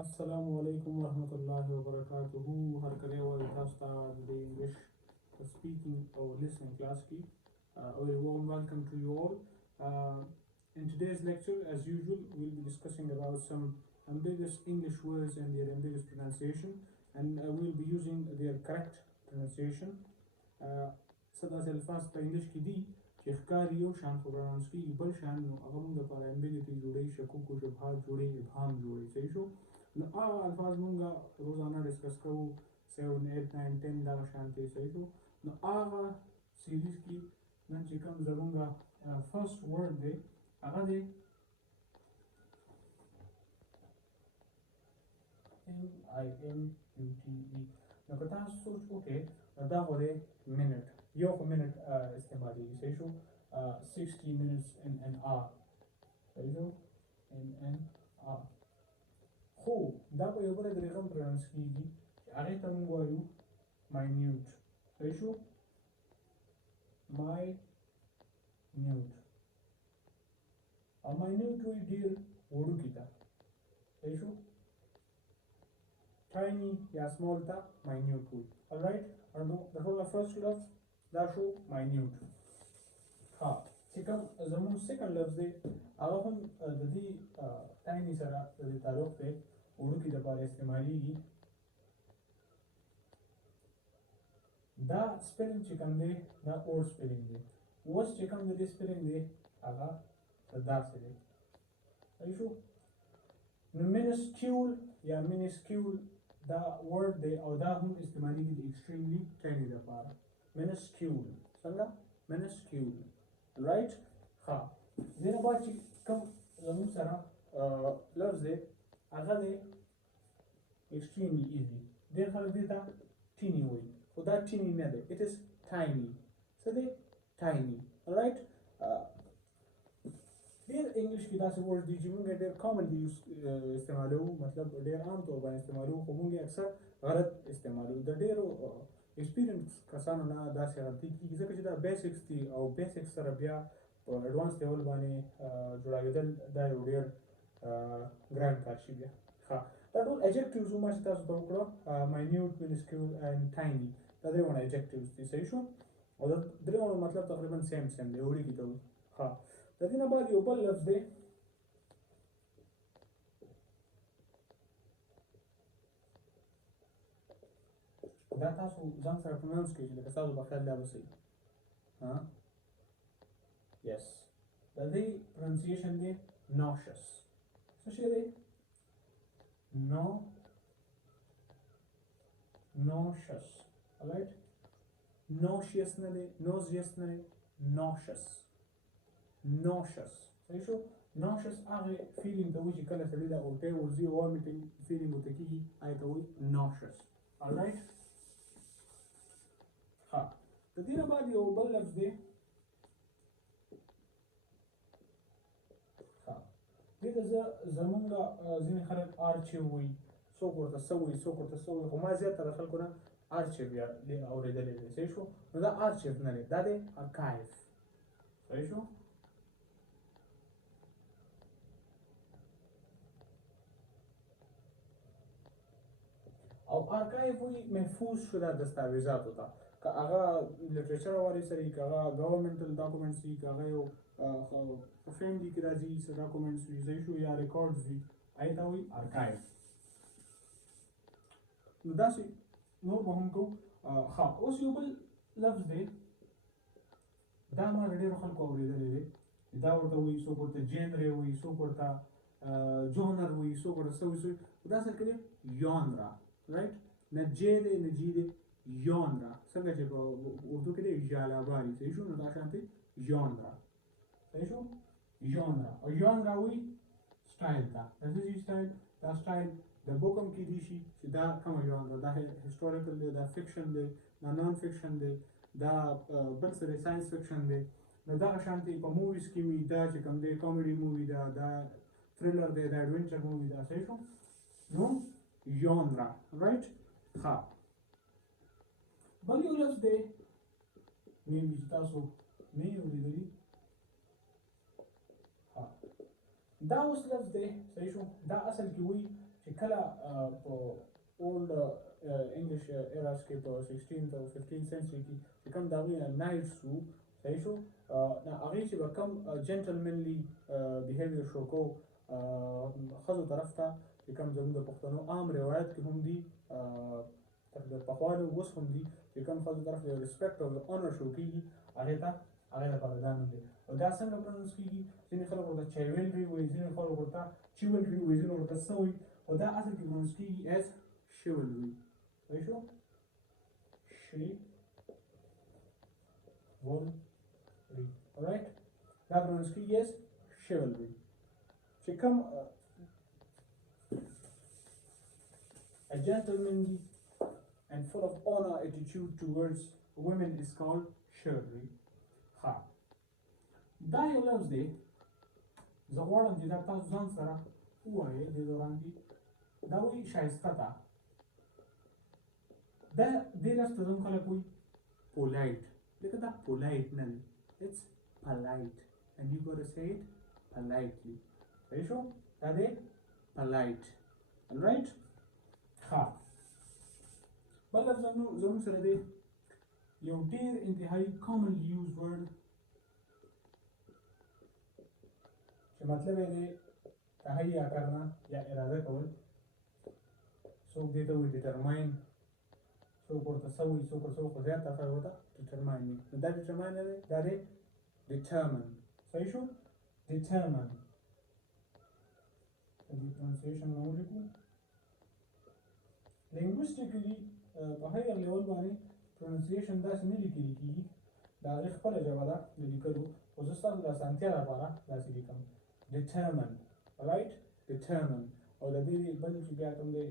Assalamu alaikum wa rahmatullahi wa barakatuhu. Har kale wa itasta the English speaking or listening class ki. A very warm welcome to you all. In today's lecture, as usual, we'll be discussing about some ambiguous English words and their ambiguous pronunciation, and we'll be using their correct pronunciation. صدا الفاظ په انګلیش کې دي چې ښکاري یو شان خو پرونانس کېږي بل شان، نو هغه موږ دپاره امبیګیټي جوړوي، شکوک و شبهات جوړوي، ابهام جوړوي. صحیح شو؟ نو هغه الفاظ موږ روزانه ډسکس کوو 7 8 9 10 دغه شانتې. صحیح شو؟ نو هغه سیریز کې نن چې کوم زموږ فرست ورډ دی هغه دی MINUTE. نو که تاسو سوچ وکړئ نو دا خو دی منټ، یو خو منټ استعمالېږي. صحیح شو؟ 60 minutes in an hour. صحیح شو؟ in an hour. خو دا په یو بله طریقه هم پرونانس کېږي چې هغې ته موږ وایو minute. صحیح شو؟ minute. او minute وایي ډېر وړوکي ته. صحیح شو؟ tiny یا small ته minute وایي. alright. نو د ټوله فرست لفظ دا شو minute. ها چې کوم زموږ سیکنډ لفظ دی هغه هم د دې tiny سره د دې تعلق دی، وړوکي دپاره استعمالېږي. دا سپیلنګ چې کوم دی دا اور سپیلنګ دی. اوس چې کوم د دې سپیلنګ دی هغه داسې دی. صحیح شو؟ نو minuscule یا minuscule دا ورډ دی او دا هم استعمالېږي د extremely tiny دپاره. minuscule څنګه؟ minuscule. right. ها دې نه بعد چې کوم زموږ سره لفظ دی هغه دی extremely easy. ډېر خلک دې ته teeny وایي خو دا teeny نه دی. it is tiny. څه دی؟ tiny. right. ډېر انګلیش کې داسې ورډ دي چې موږ یې ډېر کامنلی استعمالوو، مطلب ډېر عام طور باندې استعمالوو، خو موږ یې اکثر غلط استعمالوو. د ډېرو ایکسپیرینس کسانو نه داسې غلطي کېږي ځکه چې دا بیسکس دي او بیسکس سره بیا په اډوانس لیول باندې جوړاوېدل دا یو ډېر ګران کار شي بیا. ښه دا ټول ایجکټیوز وما چې تاسو ته وکړه minute, minuscule and tiny دا درې واړه ایجکټیوز دي. صحیح شو؟ او د درې واړو مطلب تقریبا سیم دی، وړوکي ته وایي. ښه د دې نه بعد یو بل لفظ دی دا تاسو ځان سره پروناونس کړئ چې لکه ستاسو په خیال دا به صحیح. یس د دې پرونسیشن دی nauseous. څه شی دی؟ nauseous. alright. nauseous نه دی، nauseous نه دی، nauseous. nauseous. صحیح شو؟ nauseous هغه فیلینګ ته وایي چې کله سړي ته الټی ورځي، وامیټینګ فیلینګ ورته کېږي، هغې ته وایي nauseous. alright. ها د دې نه بعد یو بل لفظ دی دې ته زمونږ ځینې خلک آرچیو وایي، څوک ورته څه وایي، څوک ورته څه وایي، خو ما زیاتره خلکو نه آرچیو یا اورېدلی دی. صحیح شو؟ نو دا آرچیو نه دی، دا دی ارکایو. صحیح شو؟ او ارکایو وایي محفوظ شده دستاویزاتو ته، که هغه لټریچر وارې سره وي، که هغه ګورنمنټل ډاکومنټس وي، که هغه یو په فیملي کې راځي څه ډاکومنټس وي. صحیح شو؟ یا ریکارډز وي، هغې ته وایي ارکایو. نو داسې نور به هم کوو. ښه اوس یو بل لفظ دی دا ما د ډېرو خلکو اورېدلی دی، دا ورته وایي، څوک ورته جینرې وایي، څوک ورته جونر وایي، څوک ورته څه وایي. دا اصل کې دی یانرا. رایټ. نه جې دی نه جي دی، یانرا. څنګه چې په اردو کې دی ژالاباري. صحیح شو؟ نو دا شانتې یانرا. صحیح شو؟ یانرا. او یانرا وایي سټایل ته. د څه شي سټایل؟ دا سټایل د بوک هم کېدای شي چې دا کومه ژانر دا هسټوریکل دی، دا فکشن دی، دا نان فکشن دی، دا بل څه دی ساینس فکشن دی. نو دغه شانتې په موویز کې وي، دا چې کوم دی کامیډي مووي ده، دا تھرلر دی، دا ایډونچر مووي ده. صحیح شو؟ نو ژانرا. رایټ. ښه بل یو لفظ دی میبي چې تاسو نه یې اورېدلي. دا اوس لفظ دی. صحیح شو؟ دا اصل کې وایي چې چې کله په اولډ انګلیش ایراس کې په 16 او 15 سنچري کې چې کوم د هغوی نایټس وو صحیح شو هغې چې به کوم جنټلمنلی بیهیویر شو کو ښځو طرف ته چې کوم زموږ د پښتنو عام روایت کې هم دي د پخوا نه اوس هم دي چې کوم ښځو طرف ته ریسپیکټ او اونر شو کېږي هغې لپاره دا نوم دی او دا څنګه پرونس کېږي ځینې خلک ورته چیولري وایي ځینې خلک ورته چیولري وایي ځینې ورته څه وایي او دا اصل کې پرونس کېږي ایز chivalry صحیح شو chivalry alright دا پرونس کېږي ایز chivalry چې کوم a gentlemanly and full of honor attitude towards women is called chivalry ها دا یو لفظ دی زه غواړم چې دا تاسو ځان سره ووایئ دې دوران کې دا وایي ښایسته ده دا دې لفظ ته زموږ خلک وایي polite لکه دا polite نه دی it's polite and you got to say it politely صحیح شو دا دی polite alright ها بل لفظ زموږ سره دی یو ډېر انتهایی commonly used word چې مطلب یې دی تهیه کرنا یا اراده کول څوک دې ته وایي determine څوک ورته څه وایي څوک ورته خو زیات اثر ورته determine وي نو دا determine نه دی دا دی determine صحیح شو determine د pronunciation نه ولیکو linguistically په higher level باندې pronunciation داسې نه لیکل کېږي د هغې خپله ژبه ده د لیکلو خو زه ستاسو د اسانتیا لپاره داسې لیکم determine right determine او د دې بل چې بیا کوم دی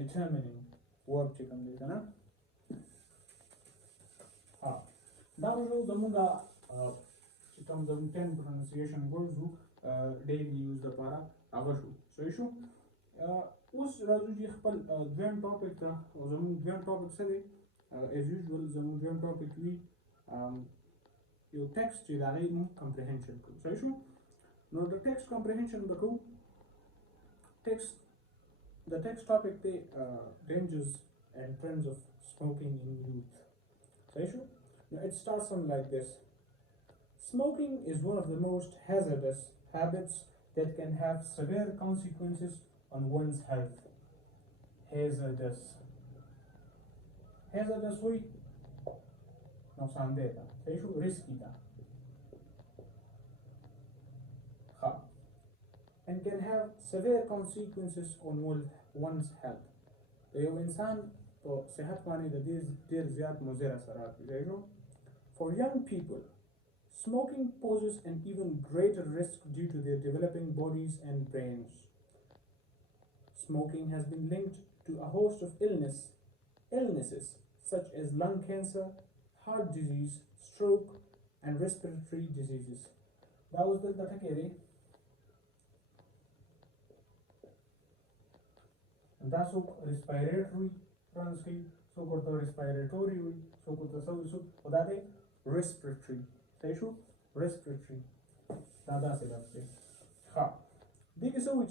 determining verb چې کوم دی که نه دا شو زموږ چې کوم زموږ 10 pronunciation words وو daily use لپاره هغه شو صحیح شو اوس راځو چې خپل دویم ټاپک ته او زموږ دویم ټاپک څه دی as usual زموږ دویم ټاپک وي یو ټکسټ چې د هغې موږ comprehension کوو صحیح شو نو د ټکسټ comprehension به کوو the text topic دی dangers and trends of smoking in youth صحیح شو now it starts on like this smoking is one of the most hazardous habits that can have severe consequences on one's health hazardous وی نقصاندہ تھا صحیح شو رسکی تھا and can have severe consequences on one's health یو انسان په صحت باندې د ډېر زیات مضر اثرات لري for young people smoking poses an even greater risk due to their developing bodies and brains smoking has been linked to a host of illnesses such as lung cancer, heart disease, stroke, and respiratory diseases. That was the category. And that's what respiratory translate, so called respiratory, so called so that is respiratory. Say so respiratory. That's it. Ha. This is what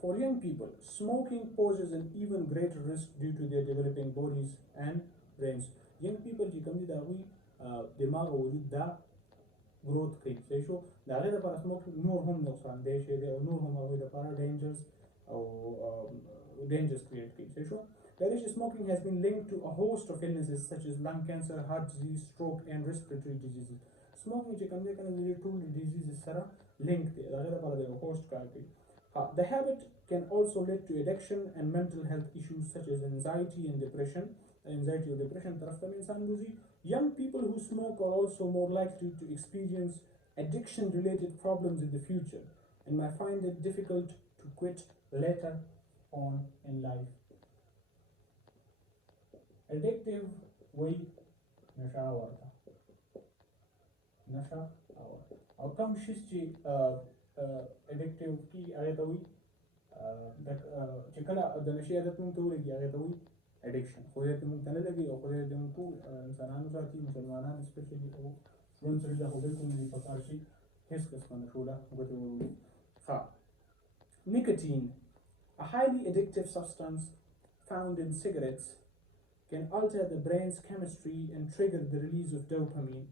for young people, smoking poses an even greater risk due to their developing bodies and brains. Young people چې کوم دي د هغوی دماغ او وجود دا ګروت کوي صحیح شو د هغې دپاره سموکینګ نور هم نقصاندی شی دی او نور هم هغوی دپاره ډینجرز کریټ کوي صحیح شو That is, smoking has been linked to a host of illnesses such as lung cancer, heart disease, stroke, and respiratory diseases. Smoking چې کوم دی کنه د ټول ډیزیزز سره لینک دی د هغې دپاره د یو هوسټ کار کوي The habit can also lead to addiction and mental health issues such as anxiety and depression. Anxiety or depression taraf ta insan buzi. Young people who smoke are also more likely to experience addiction-related problems in the future and might find it difficult to quit later on in life. Addictive way nasha awarta. Or come shisti addictive ki ayatawi چې کله د نشي عادت مونږ ته ولګي هغې ته وایي اډکشن خدای ته مونږ ته نه لګي او خدای دې مونږ ټول انسانانو ساتي مسلمانان اسپیشلي او ژوند سره دا خو بلکل نه دي په کار شي هېڅ قسمه نشوله ګوتې ووهي Nicotine, a highly addictive substance found in cigarettes, can alter the brain's chemistry and trigger the release of dopamine,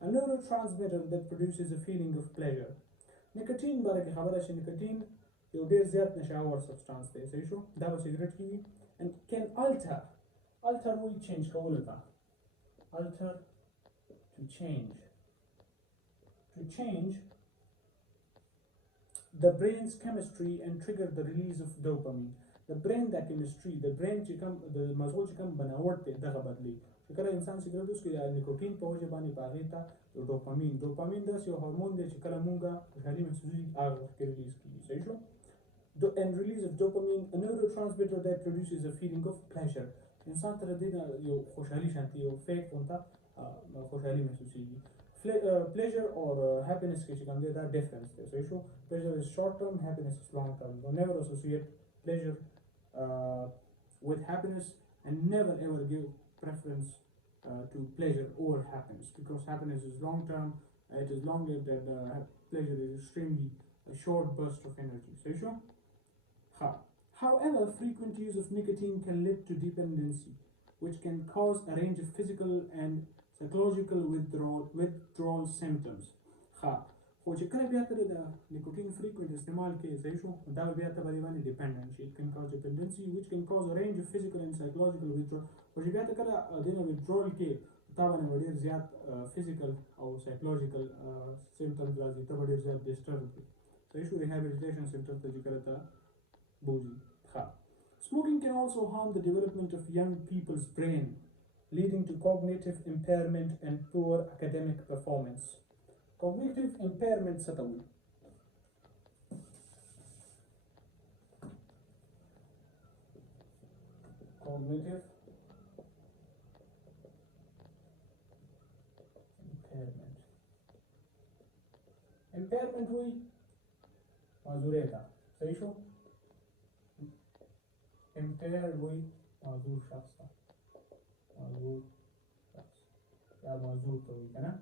a neurotransmitter that produces a feeling of pleasure. Nicotine باره کې خبره شي nicotine یو ډیر زیات نشاور سبستانس دی صحیح شو دا به سیګریټ کې وي and can alter وی change کولو ته alter to change the brain's chemistry and trigger the release of dopamine. The brain دا chemistry the brain چې کوم د مغزو چې کوم بناوټ دی دغه بدلی چې کله انسان سیګریټ وڅکي یا نیکوټین په وجه باندې په هغې ته ډوپامین داسې یو هورمون دی چې کله مونږه خوشحالي محسوسوي هغه وخت کې ریلیز کېږي صحیح شو and release of dopamine, a neurotransmitter that produces a feeling of pleasure. انسان تر دې نه یو خوشحالي شانتي یو فیک ونته خوشحالي محسوسېږي pleasure or happiness کې چې کوم دی دا ډفرنس دی صحیح شو pleasure is short term, happiness is long term. So never associate pleasure with happiness and never ever give preference to pleasure over happiness because happiness is long term, it is long lived and pleasure is extremely a short burst of energy. So sure? However, frequent use of nicotine can lead to dependency, which can cause a range of physical and psychological withdrawal symptoms. خو چې کله بیا ته د نیکوټین فریکوینټ استعمال کې صحیح شو دا بیا ته باندې باندې ډیپندنت شي it can cause dependency which can cause a range of physical and psychological withdrawal خو چې بیا ته کله دینه withdrawal کې تا باندې ډېر زیات physical او psychological symptoms راځي ته ډېر زیات disturb شي صحیح شو rehabilitation center ته چې کله ته بوزي Smoking can also harm the development of young people's brain leading to cognitive impairment and poor academic performance Cognitive impairment ستوي cognitive impairment وي معذورية ده صحيح شو impaired وي معذور شخص या معذور तो وي كنا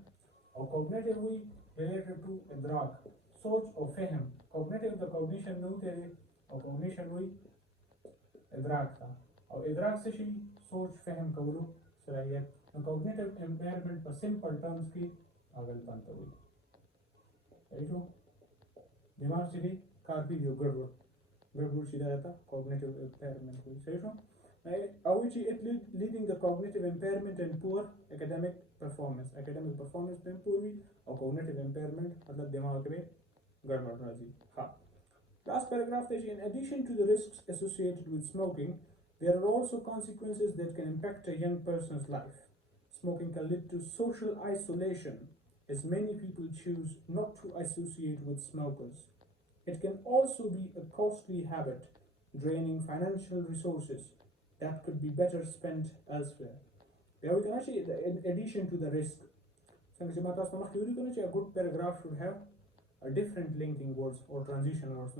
or cognitively related to idrak सोच और फहम cognitive the cognition no तेरे और cognition वही idrak था और idrak से ही सोच फहम कबूलो सलाहियत cognitive impairment पर simple terms की अगलपन तो हुई सही तो दिमाग से भी काफी जो गड़बड़ सीधा रहता cognitive impairment हुई सही तो which it leading the cognitive impairment and poor academic performance में पूरी और cognitive impairment मतलब दिमाग में गड़बड़ राजी हाँ last paragraph is in addition to the risks associated with smoking there are also consequences that can impact a young person's life smoking can lead to social isolation as many people choose not to associate with smokers it can also be a costly habit draining financial resources that could be better spent elsewhere. Yeah, we can actually, in addition to the risk, a good paragraph should have a different linking words or transition words.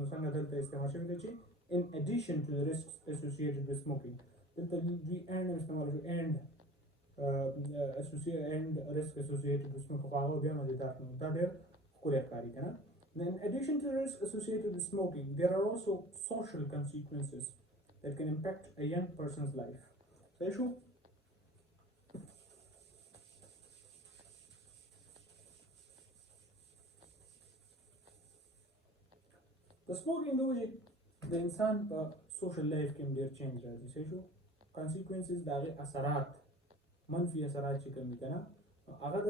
In addition to the risks associated with smoking, and risk associated with smoking. In addition to the risk associated with smoking, there are also social consequences that can impact a young person's life. So, issue. The smoking the insan social life can be changed as you say consequences that asarat manfi asarat chi kami kana agar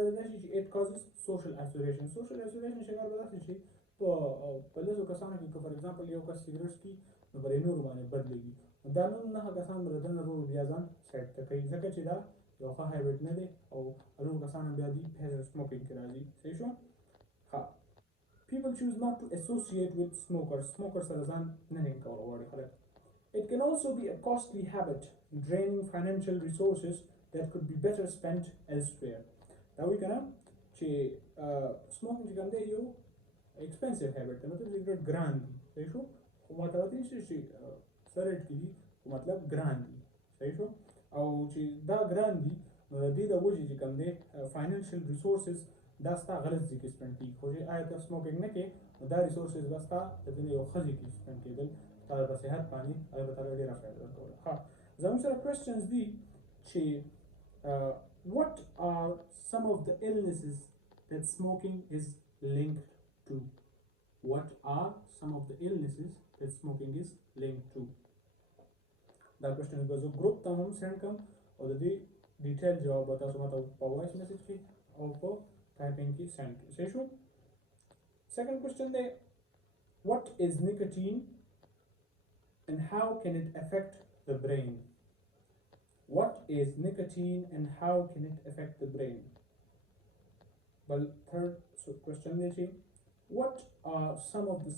it causes social isolation shagar bada shi पहले कसान की for example यो का सिगरेट्स की बरेनो रुमाने बदलेगी दानों ना कसान बरदन रो बियाजान सेट तक कई जगह चिदा यो का हैबिट ने दे और रो कसान बियादी हैज स्मोकिंग करा दी सही शो हाँ people choose not to associate with smokers sarazan nahin ka award khalaq it can also be a costly habit draining financial resources that could be better spent elsewhere now we can smoking kan de yo expensive habit मतलब cigarette grand दी सही शो मतलब तीन सरेट की दी मतलब ग्रांड दी सही शो और ची दा ग्रांड दी दी दा वजह जी कम दे financial resources دا ستا غلط ځای کې سپینډ کېږي خو چې آیا ته سموکینګ نه کوې نو دا ریسورسز به ستا د دې یو ښه ځای کې سپینډ کېدل تا په صحت باندې هغه به تا ډېره فایده ورکوله. ښه زموږ سره کوېسچنز دي چې what are some of the illnesses that smoking is linked to? What are some of the illnesses that smoking is linked to? دا کوېسچن به زه ګروپ ته هم سینډ کړم او د دې ډیټیل جواب به تاسو ماته په وایس میسج کې او په ټایپینګ کې سینډ کړئ. صحیح شو؟ سیکنډ کوېسچن دی what is nicotine and how can it affect the brain? What is nicotine and how can it affect the brain? Well, third question is what are some of the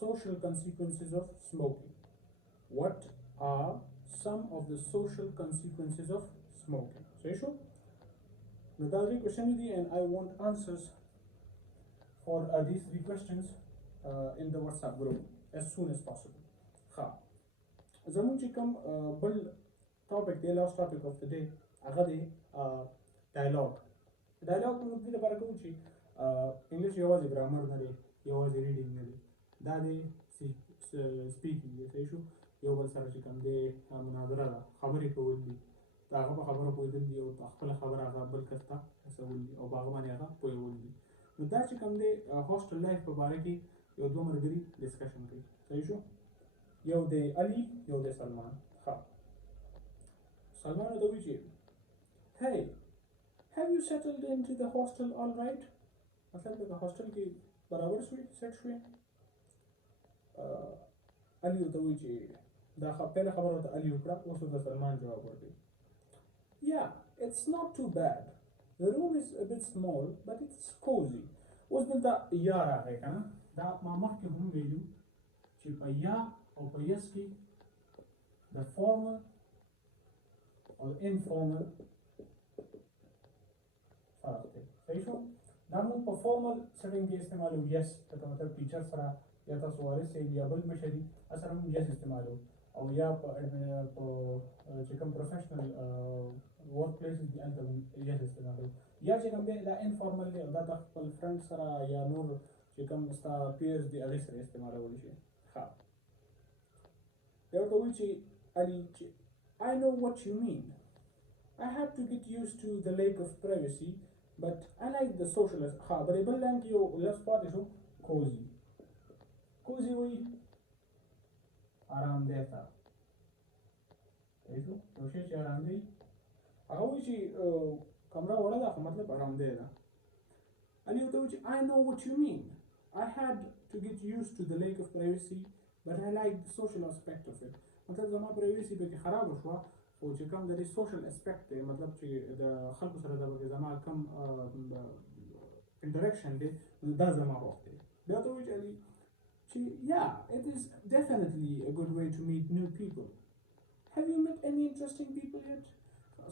social consequences of smoking? What are some of the social consequences of smoking? So you should. Now that's the question and I want answers for these three questions in the WhatsApp group as soon as possible. Ha. زموږ چې کوم بل ټاپک دی لاست ټاپک اف د ډے هغه دی ډایلاګ موږ دې لپاره کوو چې انګلیش یوازې ګرامر نه دی یوازې ریډینګ نه دی دا دی سپیکینګ دی. صحیح شو؟ یو بل سره چې کوم دی مناظره ده خبرې کول دي د هغه په خبره پوهېدل دي او خپله خبره هغه بل کس ته رسول دي او په هغه باندې هغه پوهول دي. نو دا چې کوم دی هاسټل لایف په باره کې یو دوه ملګري ډسکشن کوي. صحیح شو؟ یو دی علي یو دی سلمان. ښه سلمان ورته وایي چې hey have you settled into the hostel all right? مطلب د هاسټل کې برابر شوې سیټ شوې. علي ورته وایي چې دا پیله خبره ورته علي وکړه اوس ورته سلمان جواب ورکوي yeah it's not too bad the room is a bit small but it's cozy. اوس دلته یا راغی که نه دا ما مخکې هم ویلو چې په یا او په یس کې د فارمل او انفارمل فرق دی. صحیح شو؟ دا موږ په فارمل سیټینګ کې استعمالو یس لکه مطلب ټیچر سره یا تاسو وارث صاحب یا بل مشري سره موږ یس استعمالو او یا په چې کوم پروفیشنل ورک پلیسز دي هلته یس استعمالو. یا چې کوم دی دا انفارمل دی دا د خپل فرند سره یا نور چې کوم ستا پیرز دي هغې سره استعمالولی شي. ښه بیا ورته وایي چې علي چې I know what you mean. I had to get used to the lack of privacy but I like the social. ښه بلې بل لاین کې یو لفظ پاتې شو کوزي. کوزي وایي آرامدی ته. صحیح شو؟ یو شی چې آرامدی هغه وایي چې کمره وړه ده خو مطلب آرامدی ده. علي ورته وایي چې I know what you mean. I had to get used to the lack of privacy but I like the social aspect of it. مطلب زما پرایویسي پکې خرابه شوه خو چې کوم د دې سوشل اسپیکټ دی مطلب چې د خلکو سره د پکې زما کوم انټریکشن دی دا زما خوښ دی. بیا ورته وایي چې علي چې yeah it is definitely a good way to meet new people. Have you met any interesting people yet?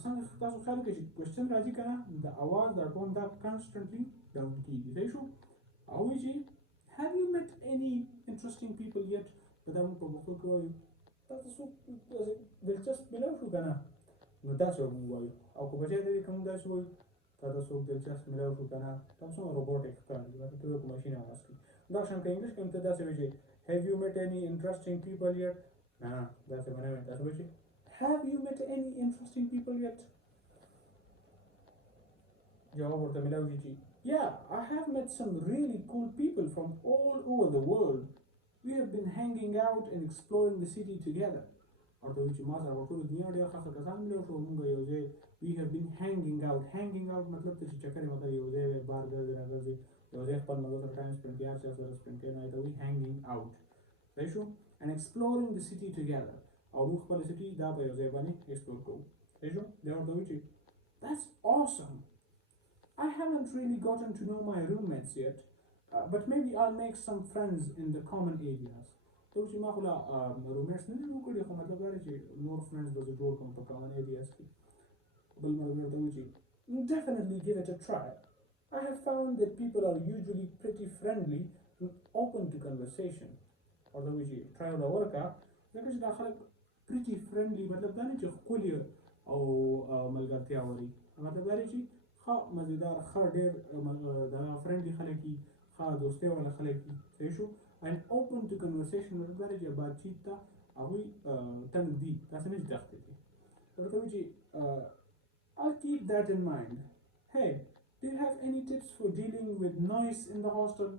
څنګه تاسو خیال کوئ چې کوېسچن راځي که نه د اواز دا ټون دا کنسټنټلي ډاون کېږي. صحیح شو؟ هغه وایي چې have you met any interesting people yet؟ که دا موږ په پښتو کې وایو تاسو څوک دلچسپ ملو شو که نه نو داسې به موږ وایو او که په ځای د دې که موږ داسې وایو تاسو څوک دلچسپ ملو شو که نه تاسو روبوټک ښکاري لکه ته په ماشین اواز کوي. دا شان که انګلیش کې هم ته داسې وایي چې have you met any interesting people yet؟ نه داسې به نه وایي تاسو وایي چې have you met any interesting people yet؟ جواب ورته ملاوي چې yeah I have met some really cool people from all over the world. We have been hanging out and exploring the city together. ورته وایي چې ما سره په ټوله دنیا ډېر ښه کسان ملو شو موږ یو ځای we have been hanging out مطلب ته چې چکرې مطلب یو ځای بار ګرځې راګرځې یو ځای خپل ملګرو سره ټایم سپینډ کوي هر چا سره سپینډ کوي نو ته وایي hanging out. صحیح شو؟ and exploring the city together او موږ خپله سټي دا په یو ځای باندې ایکسپلور کوو. صحیح شو؟ بیا ورته وایي چې that's awesome. I haven't really gotten to know my roommates yet but maybe I'll make some friends in the common areas. ته چې ما خو لا رومېټس نه دي جوړ کړي خو مطلب دا دی چې نور فرینډز به زه جوړ کړم په کامن ایریاز کې. بل ملګري ورته وایي چې definitely give it a try. I have found that people are usually pretty friendly and open to conversation. ورته وایي چې ټرای ورته ورکړه ځکه چې دا خلک pretty friendly مطلب دا نه چې ښکلي او ملګرتیا ولري مطلب دا دی چې ښه مزیدار ښه ډېر دغه فرینډلي خلک وي ښه دوستۍ والا خلک وي صحیح شو and open to conversation ورته چې باتچیت ته هغوی تنګ دي داسې نه چې تښتې دي ورته وایي چې I'll keep that in mind. Hey, do you have any tips for dealing with noise in the hostel?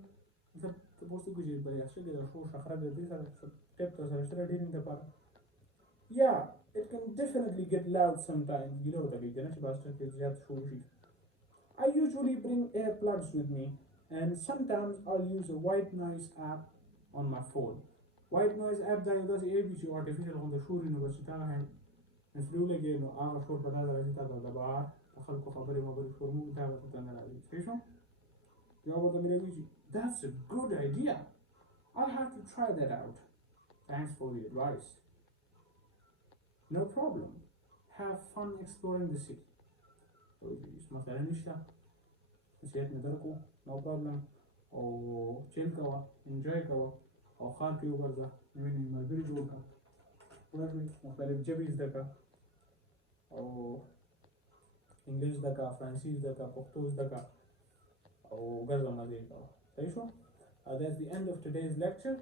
زه تاسو کو چې بیا څه د شور شخره د دې سره ټیپ تاسو سره ډیلینګ لپاره Yeah, it can definitely get loud sometimes. You know that we I usually bring earplugs with me, and sometimes I'll use a white noise app on my phone. White noise app that does ABC artificial on the shore university نسلو لګي نو هغه شور په دغه راځي تاسو د بار خلکو خبرې مبرې شور مو ته ورته نه راځي صحیح شو یو ورته مې ویل That's a good idea. I'll have to try that out. Thanks for the advice. No problem. Have fun exploring the city. مثلا نشته نصیحت مې درکو no problem او چیل کوه انجوی کوه او ښار کې وګرځه نوي نوي ملګري جوړ کړه مختلف ژبې زده کړه او انګلیش زده کړه فرانسي زده کړه پښتو زده کړه او ګرځه مزې کوه صحیح شو That's the end of today's lecture.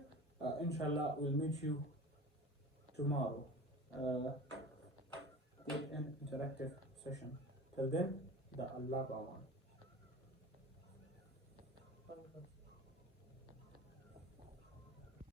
Inshallah, we'll meet you tomorrow with an interactive session. Till then, the Allah Bawan.